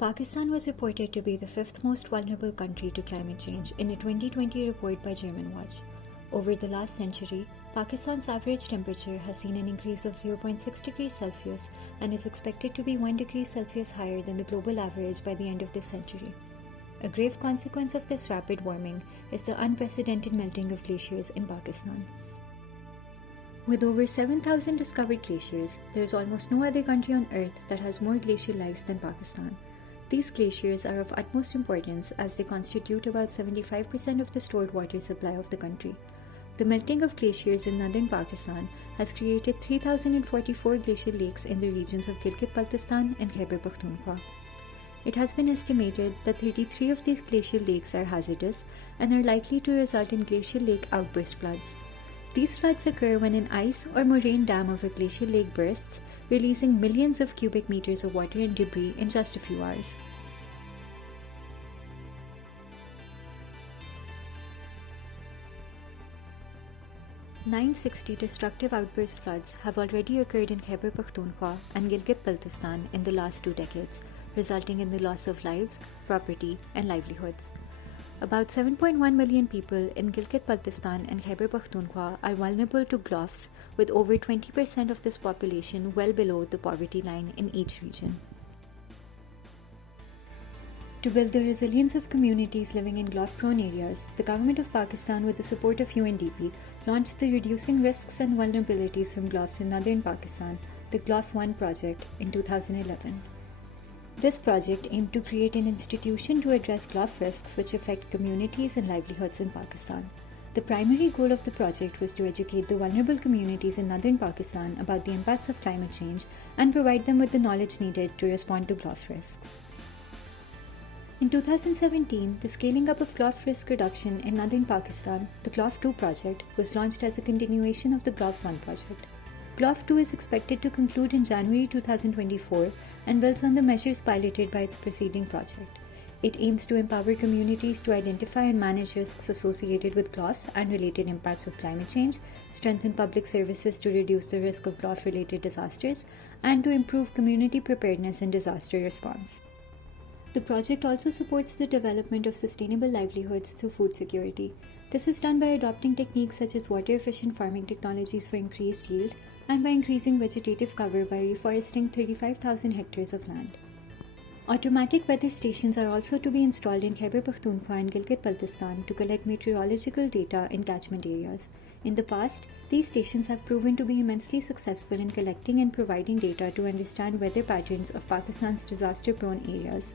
Pakistan was reported to be the fifth most vulnerable country to climate change in a 2020 report by German Watch. Over the last century, Pakistan's average temperature has seen an increase of 0.6 degrees Celsius and is expected to be 1 degree Celsius higher than the global average by the end of this century. A grave consequence of this rapid warming is the unprecedented melting of glaciers in Pakistan. With over 7,000 discovered glaciers, there is almost no other country on Earth that has more glacial ice than Pakistan. These glaciers are of utmost importance as they constitute about 75% of the stored water supply of the country. The melting of glaciers in northern Pakistan has created 3,044 glacial lakes in the regions of Gilgit-Baltistan and Khyber Pakhtunkhwa. It has been estimated that 33 of these glacial lakes are hazardous and are likely to result in glacial lake outburst floods. These floods occur when an ice or moraine dam of a glacial lake bursts, releasing millions of cubic meters of water and debris in just a few hours. "960 destructive outburst floods have already occurred in Khyber Pakhtunkhwa and Gilgit-Baltistan in the last 2 decades, resulting in the loss of lives, property, and livelihoods. About 7.1 million people in Gilgit-Baltistan and Khyber Pakhtunkhwa are vulnerable to GLOFs, with over 20% of this population well below the poverty line in each region. To build the resilience of communities living in GLOF-prone areas, the Government of Pakistan, with the support of UNDP, launched the Reducing Risks and Vulnerabilities from GLOFs in Northern Pakistan, the GLOF 1 project, in 2011. This project aimed to create an institution to address GLOF risks which affect communities and livelihoods in Pakistan. The primary goal of the project was to educate the vulnerable communities in northern Pakistan about the impacts of climate change and provide them with the knowledge needed to respond to GLOF risks. In 2017, the Scaling Up of GLOF Risk Reduction in Northern Pakistan, the GLOF 2 project, was launched as a continuation of the GLOF 1 project. GLOF 2 is expected to conclude in January 2024 and builds on the measures piloted by its preceding project. It aims to empower communities to identify and manage risks associated with GLOFs and related impacts of climate change, strengthen public services to reduce the risk of GLOF-related disasters, and to improve community preparedness and disaster response. The project also supports the development of sustainable livelihoods through food security. This is done by adopting techniques such as water-efficient farming technologies for increased yield and by increasing vegetative cover by reforesting 35,000 hectares of land. Automatic weather stations are also to be installed in Khyber Pakhtunkhwa and Gilgit-Baltistan to collect meteorological data in catchment areas. In the past, these stations have proven to be immensely successful in collecting and providing data to understand weather patterns of Pakistan's disaster-prone areas.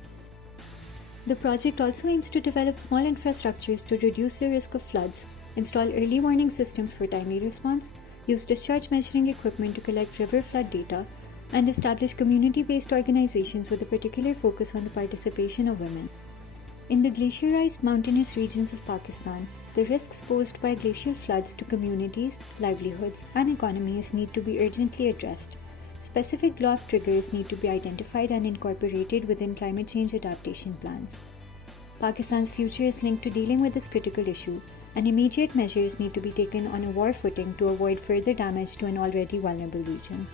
The project also aims to develop small infrastructures to reduce the risk of floods, install early warning systems for timely response, use discharge measuring equipment to collect river flood data, and establish community-based organizations with a particular focus on the participation of women. In the glaciarized mountainous regions of Pakistan, the risks posed by glacial floods to communities, livelihoods, and economies need to be urgently addressed. Specific GLOF triggers need to be identified and incorporated within climate change adaptation plans. Pakistan's future is linked to dealing with this critical issue, and immediate measures need to be taken on a war footing to avoid further damage to an already vulnerable region.